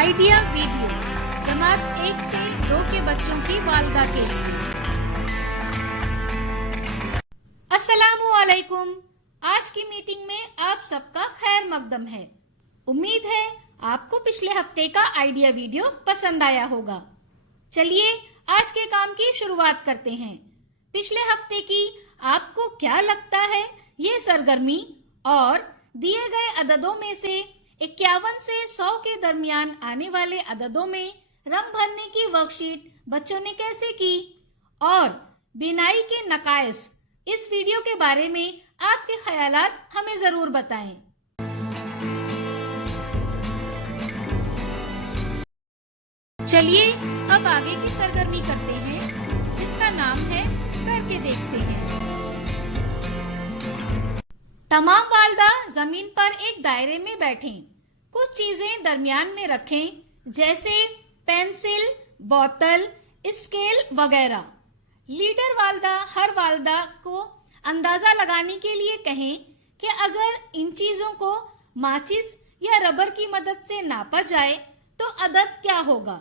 Idea video जमात 1 से 2 के बच्चों की वालिदा के लिए। अस्सलामु अलैकुम। आज की मीटिंग में आप सबका खैर मकदम है। उम्मीद है आपको पिछले हफ्ते का आइडिया वीडियो पसंद आया होगा। चलिए आज के काम की शुरुआत करते हैं। पिछले हफ्ते की आपको क्या लगता है ये सरगर्मी और दिए गए अददों में से 51 से 100 के दरमियान आने वाले अददों में रंग भरने की वर्कशीट बच्चों ने कैसे की और बिनाई के नकाइस इस वीडियो के बारे में आपके ख्यालात हमें जरूर बताएं। चलिए अब आगे की सरगर्मी करते हैं जिसका नाम है करके देखते हैं। तमाम वालिदा जमीन पर एक दायरे में बैठें। कुछ चीजें दरमियान में रखें जैसे पेंसिल, बोतल, स्केल वगैरह। लीडर वालिदा हर वालिदा को अंदाजा लगाने के लिए कहें कि अगर इन चीजों को माचिस या रबर की मदद से नापा जाए तो अदद क्या होगा।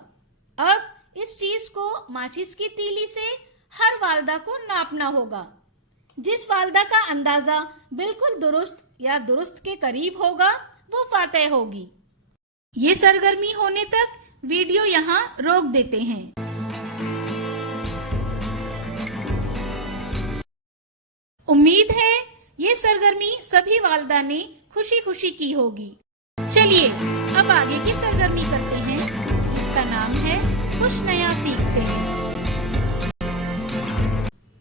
अब इस चीज को माचिस की तीली से हर वालिदा को नापना होगा। जिस वालिदा का अंदाजा बिल्कुल दुरुस्त या दुरुस्त के करीब होगा वो फातेह होगी। ये सरगर्मी होने तक वीडियो यहाँ रोक देते हैं। उम्मीद है ये सरगर्मी सभी वालिदा ने खुशी खुशी की होगी। चलिए अब आगे की सरगर्मी करते हैं जिसका नाम है कुछ नया सीखते हैं।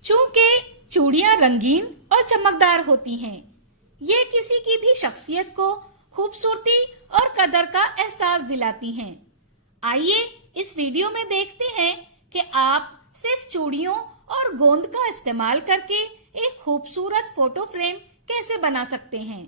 चूंकि चूड़ियां रंगीन और चमकदार होती हैं, ये किसी की भी शख्सियत को खूबसूरती और कदर का एहसास दिलाती हैं। आइए इस वीडियो में देखते हैं कि आप सिर्फ चूड़ियों और गोंद का इस्तेमाल करके एक खूबसूरत फोटो फ्रेम कैसे बना सकते हैं।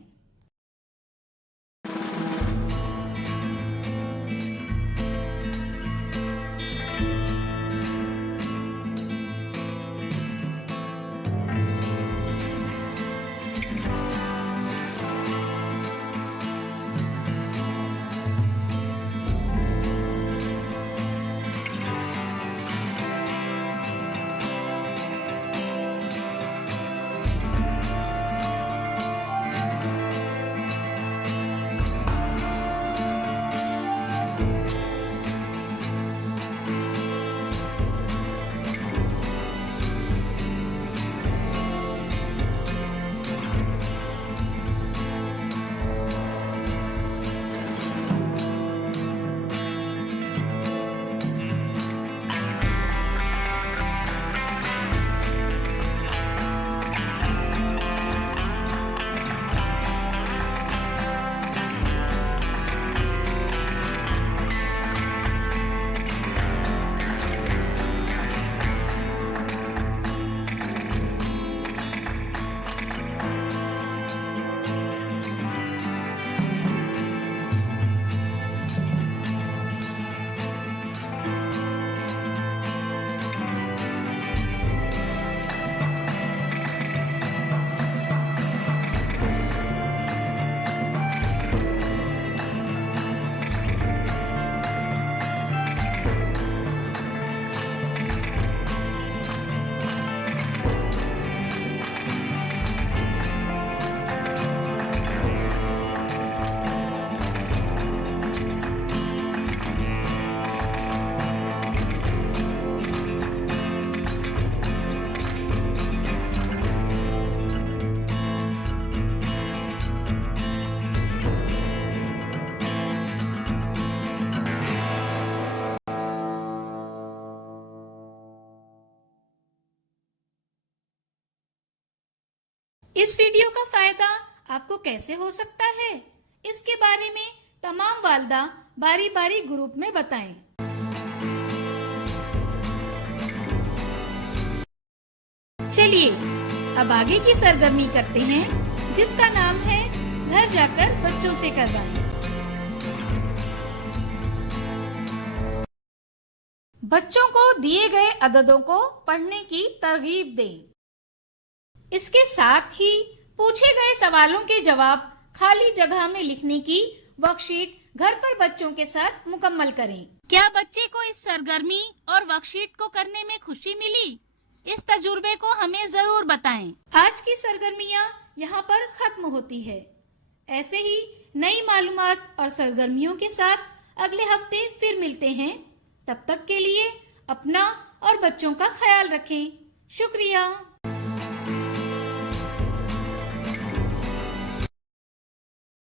इस वीडियो का फायदा आपको कैसे हो सकता है, इसके बारे में तमाम वालिदा बारी बारी ग्रुप में बताएं। चलिए अब आगे की सरगर्मी करते हैं जिसका नाम है घर जाकर बच्चों से करवाएं। बच्चों को दिए गए अददों को पढ़ने की तरगीब दें। इसके साथ ही पूछे गए सवालों के जवाब खाली जगह में लिखने की वर्कशीट घर पर बच्चों के साथ मुकम्मल करें। क्या बच्चे को इस सरगर्मी और वर्कशीट को करने में खुशी मिली? इस तजुर्बे को हमें जरूर बताएं। आज की सरगर्मियाँ यहाँ पर खत्म होती है। ऐसे ही नई मालूमात और सरगर्मियों के साथ अगले हफ्ते फिर मिलते हैं। तब तक के लिए अपना और बच्चों का ख्याल रखें। शुक्रिया।